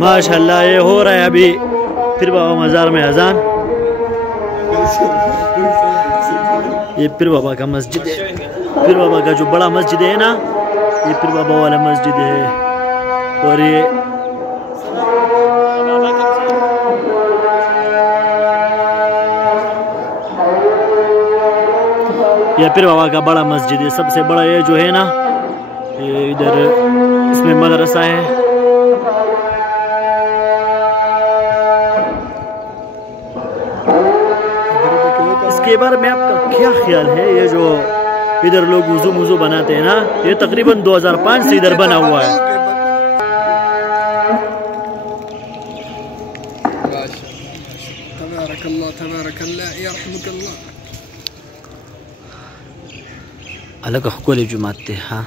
माशाल्लाह ये हो रहा है अभी पीर बाबा मज़ार में अजान। ये पीर बाबा का मस्जिद है, पीर बाबा का जो बड़ा मस्जिद है ना, ये पीर बाबा वाला मस्जिद है। और ये पीर बाबा का बड़ा मस्जिद है, सबसे बड़ा ये जो है ना, ये इधर इसमें मदरसा है। इसके बारे में आपका क्या ख्याल है? ये जो इधर लोग वुज़ू बनाते हैं ना, ये तकरीबन 2005 से इधर बना हुआ है। अलग हुक्म जुमाते हाँ।